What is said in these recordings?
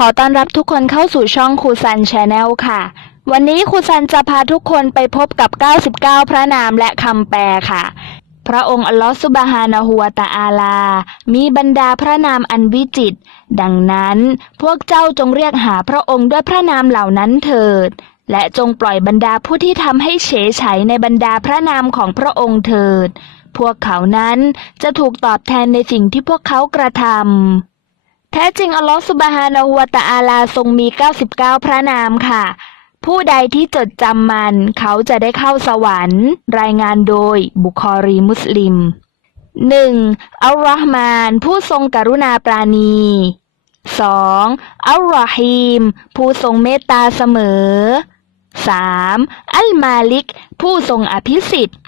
ขอต้อนรับทุกคนเข้าสู่ช่องครูซันชาแนลค่ะ วันนี้ครูซันจะพาทุกคนไปพบกับ 99 พระนามและคำแปลค่ะ พระองค์อัลลอฮฺซุบฮานะฮูวตะอาลา มีบรรดาพระนามอันวิจิตรดังนั้นพวกเจ้าจงเรียกหาพระองค์ด้วยพระนามเหล่านั้นเถิด และจงปล่อยบรรดาผู้ที่ทำให้เฉยไฉในบรรดาพระนามของพระองค์เถิด พวกเขานั้นจะถูกตอบแทนในสิ่งที่พวกเขากระทำ แท้จริงอัลลอฮฺสุบฮานะฮูวะตะอาลาทรงมี 99 พระนามค่ะ ผู้ใดที่จดจำมัน เขาจะได้เข้าสวรรค์ รายงานโดยบุคอรีมุสลิม 1. อัลลอฮ์มาน ผู้ทรงกรุณาปราณี 2. อัลรอฮีม ผู้ทรงเมตตาเสมอ 3. อัลมาลิก ผู้ทรงอภิสิทธิ์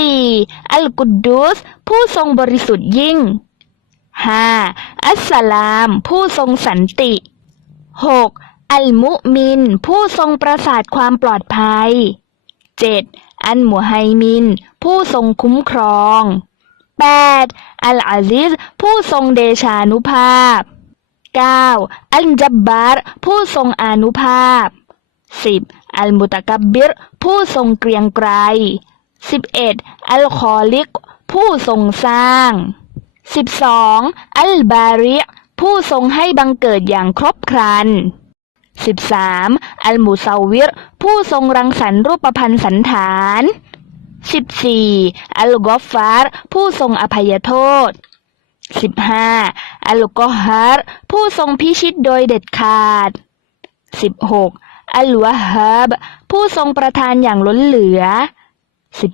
4. อัลกุดดุส ผู้ทรงบริสุทธิ์ยิ่ง 5. อัสสลาม ผู้ทรงสันติ 6. อัลมุมิน ผู้ทรงประสาทความปลอดภัย 7. อันมุไฮมิน ผู้ทรงคุ้มครอง 8. อัลอาซิซผู้ทรงเดชานุภาพ 9. อัลจับบาร์ผู้ทรงอานุภาพ 10. อัลมุตะกับบบิรผู้ทรงเกรียงไกร 11. อัลคอลิก ผู้ทรงสร้าง 12. อัลบาริผู้ทรงให้บังเกิดอย่างครบครัน 13. อัลมุซาวิรผู้ทรงรังสรรค์รูปพันธ์สันฐาน 14. อัลกอฟฟาร์ผู้ทรงอภัยโทษ 15. อัลกอฮาร์ผู้ทรงพิชิตโดยเด็ดขาด 16. อัลวะฮับผู้ทรงประทานอย่างล้นเหลือ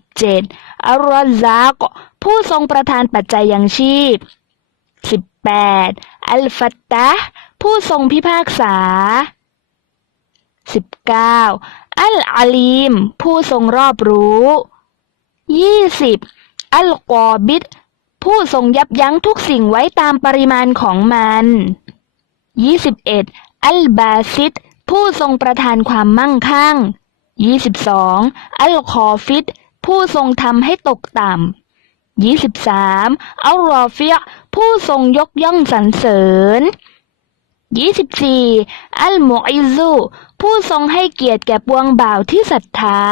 17. อัลรอซากผู้ทรงประทานปัจจัยยังชีพ 18. อัลฟัตตะผู้ทรงพิพากษา 19. อัลอาลีม ผู้ทรงรอบรู้ 20. อัลกอบิดผู้ทรงยับยั้งทุกสิ่งไว้ตามปริมาณของมัน 21. อัลบาซิดผู้ทรงประทานความมั่งคั่ง 22. อัลคอฟิด ผู้ทรงทำให้ตกต่ำ 23. อัลรอฟิยะผู้ทรงยกย่องสรรเสริญ 24. อัลมุอิซูผู้ทรงให้เกียรติแก่ปวงบ่าวที่ศรัทธา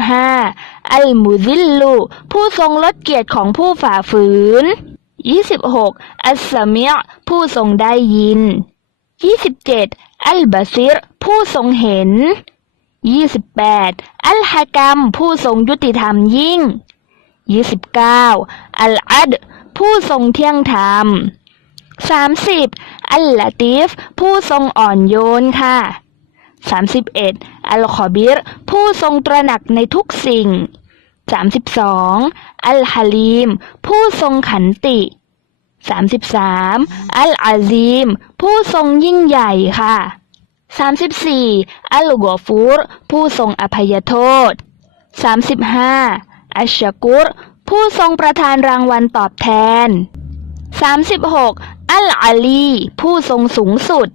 25. อัลมุซิลลูผู้ทรงลดเกียรติของผู้ฝ่าฝืน 26. อัสสมิยผู้ทรงได้ยิน 27. อัลบาซิรผู้ทรงเห็น 28. อัลฮะกัม ผู้ทรงยุติธรรมยิ่ง 29. อัลอัด ผู้ทรงเที่ยงธรรม 30. อัลลาติฟ ผู้ทรงอ่อนโยนค่ะ 31. อัลคอบิร ผู้ทรงตระหนักในทุกสิ่ง 32. อัลฮาลีม ผู้ทรงขันติ 33. อัลอาซีม ผู้ทรงยิ่งใหญ่ค่ะ 34. อัลกอฟูรผู้ทรงอภัยโทษ 35. อัชชะกุรผู้ทรงประทานรางวัลตอบแทน 36. อัลอาลี ผู้ทรงสูงสุด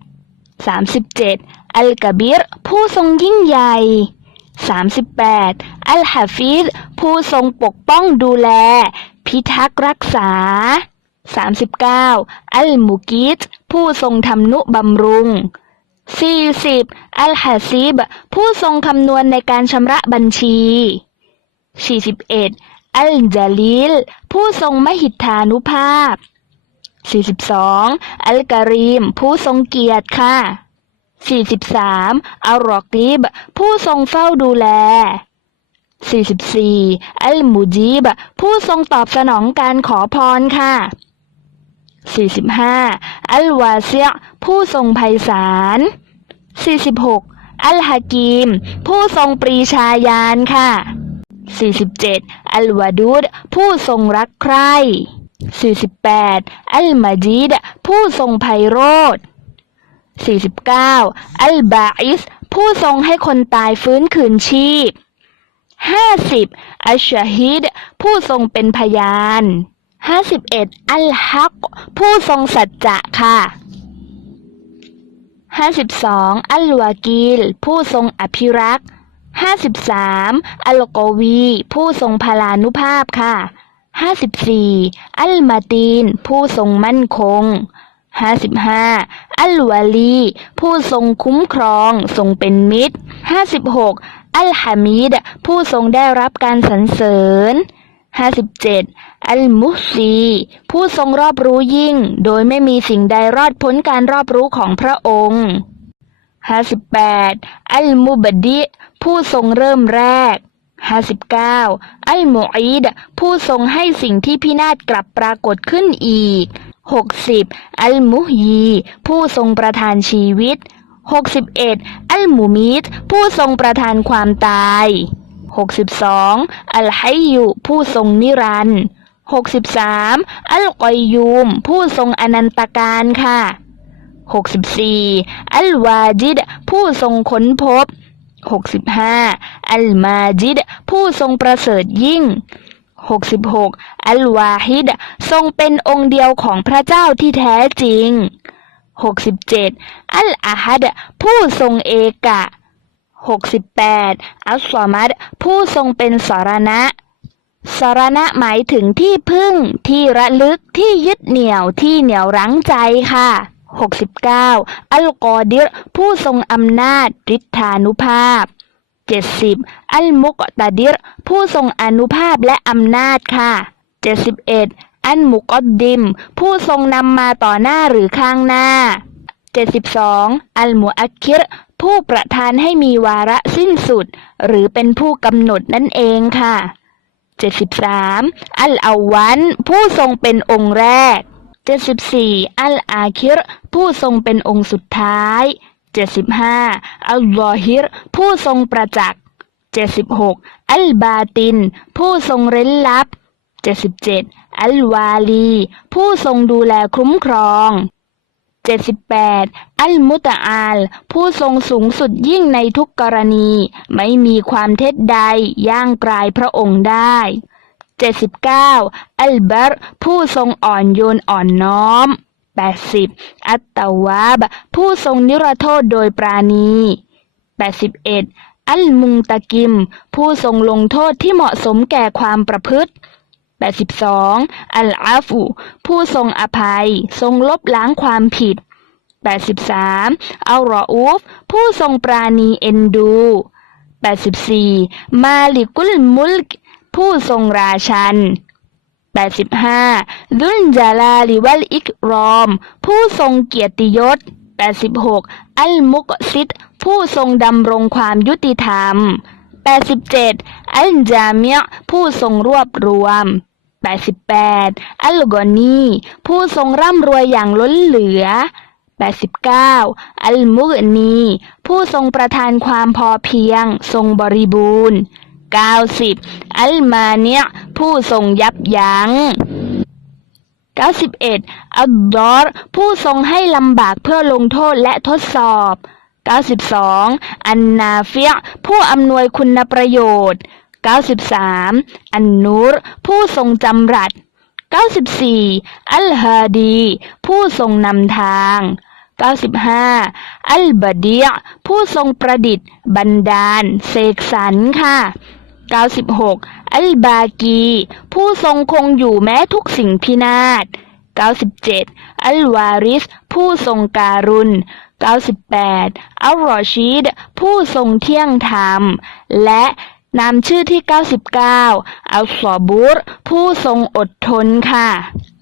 37. อัลกบิร ผู้ทรงยิ่งใหญ่ 38. อัลฮะฟิซ ผู้ทรงปกป้องดูแล พิทักษ์รักษา 39. อัลมุกิตผู้ทรงทำนุบำรุง 40. อัลฮะซีบผู้ทรงคำนวณในการชำระบัญชี 41. อัลจาลีลผู้ทรงมหิทธานุภาพ 42. อัลการีม ผู้ทรงเกียรติค่ะ 43. อัลรอกีบผู้ทรงเฝ้าดูแล 44. อัลมูจีบ ผู้ทรงตอบสนองการขอพรค่ะ 45. อัลวาเซียผู้ทรงไพศาล 46. อัลฮะกีม ผู้ทรงปรีชาญาณค่ะ 47. อัลวาดูดผู้ทรงรักใคร่ 48. อัลมาจีดผู้ทรงไพโรธ 49. อัลบาอิส ผู้ทรงให้คนตายฟื้นคืนชีพ 50. อัชชาฮิด ผู้ทรงเป็นพยาน 51. อัลฮัก ผู้ทรงสัจจะค่ะ 52. อัลวากีล ผู้ทรงอภิรักษ์ 53. อัลกอวี ผู้ทรงพลานุภาพค่ะ 54. อัลมาตีน ผู้ทรงมั่นคง 55 อัลวาลี ผู้ทรงคุ้มครอง ทรงเป็นมิตร 56 อัลฮามิด ผู้ทรงได้รับการสรรเสริญ 57อัลมุฮซี ผู้ทรงรอบรู้ยิ่ง โดยไม่มีสิ่งใดรอดพ้นการรอบรู้ของพระองค์58อัลมุบดิ ผู้ทรงเริ่มแรก59อัลมุอีด ผู้ทรงให้สิ่งที่พินาศกลับปรากฏขึ้นอีก 60 อัลมุฮี ผู้ทรงประทานชีวิต 61 อัลมุมีดผู้ทรงประทานความตาย 62 อัลไฮยุผู้ทรงนิรันดร์ 63 อัลกอยยูม ผู้ทรงอนันตการค่ะ 64 อัลวาจิด ผู้ทรงค้นพบ 65 อัลมาจิด ผู้ทรงประเสริฐยิ่ง 66 อัลวาฮิด ทรงเป็นองค์เดียวของพระเจ้าที่แท้จริง 67 อัลอาฮัด ผู้ทรงเอกะ 68 อัลซอมัดผู้ทรงเป็นสารณะ สารณะหมายถึงที่พึ่ง ที่ระลึกที่ยึดเหนี่ยวที่เหนี่ยวรั้งใจค่ะ 69 อัลกอดิรผู้ทรงอำนาจฤทธานุภาพ 70 อัลมุกตาดิรผู้ทรงอนุภาพและอำนาจค่ะ 71 อันมุกอดดิม ผู้ทรงนำมาต่อหน้าหรือข้างหน้า 72 อัลมุอักคิร ผู้ประทานให้มีวาระสิ้นสุด หรือเป็นผู้กำหนดนั่นเองค่ะ 73 อัลอาวัน ผู้ทรงเป็นองค์แรก 74 อัลอาคิร ผู้ทรงเป็นองค์สุดท้าย 75 อัลลอฮิร ผู้ทรงประจักษ์76 อัลบาติน ผู้ทรงเร้นลับ 77 อัลวาลี ผู้ทรงดูแลคุ้มครอง 78 อัลมุตะอาล ผู้ทรงสูงสุดยิ่งในทุกกรณี ไม่มีความเท็จใด ย่างกลายพระองค์ได้ 79 อัลเบรผู้ทรงอ่อนโยนอ่อนน้อม 80 อัตตวาบ ผู้ทรงนิรโทษโดยปราณี 81 อัลมุงตะกิม ผู้ทรงลงโทษที่เหมาะสมแก่ความประพฤติ 82 อัลอาฟูผู้ทรงอภัย ทรงลบล้างความผิด 83 อัลรออูฟ ผู้ทรงปราณีเอ็นดู 84 มาลิกุลมุลกผู้ทรงราชัน 85 ดุลจาลาลิวัลอิกรอม ผู้ทรงเกียรติยศ 86 อัลมุกซิดผู้ทรงดำรงความยุติธรรม87 อัลจามิยผู้ทรงรวบรวม 88อัลลูกอนีผู้ทรงร่ำรวยอย่างล้นเหลือ 89 อัลมุกนี ผู้ทรงประทานความพอเพียง ทรงบริบูรณ์ 90 อัลมาเนียผู้ทรงยับยัง้ง91 อัลดอรผู้ทรงให้ลำบากเพื่อลงโทษและทดสอบ 92 อันนาเฟียผู้อำนวยคุณประโยชน์ 93 อันนูรผู้ทรงจำรัด 94 อัลฮาดี ผู้ทรงนำทาง 95 อัลบาดียผู้ทรงประดิษฐ์ บันดาล เสกสรรค่ะ 96 อัลบากี ผู้ทรงคงอยู่แม้ทุกสิ่งพินาศ 97 อัลวาริส ผู้ทรงการุณ98 อัลรอชีด ผู้ทรงเที่ยงธรรม และ นามชื่อที่ 99 อัลซอบูรผู้ทรงอดทนค่ะ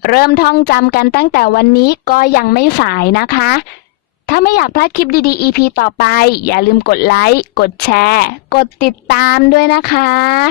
เริ่มท่องจำกันตั้งแต่วันนี้ก็ยังไม่สายนะคะ ถ้าไม่อยากพลาดคลิปดีๆ EP ต่อไป อย่าลืมกดไลค์ กดแชร์ กดติดตามด้วยนะคะ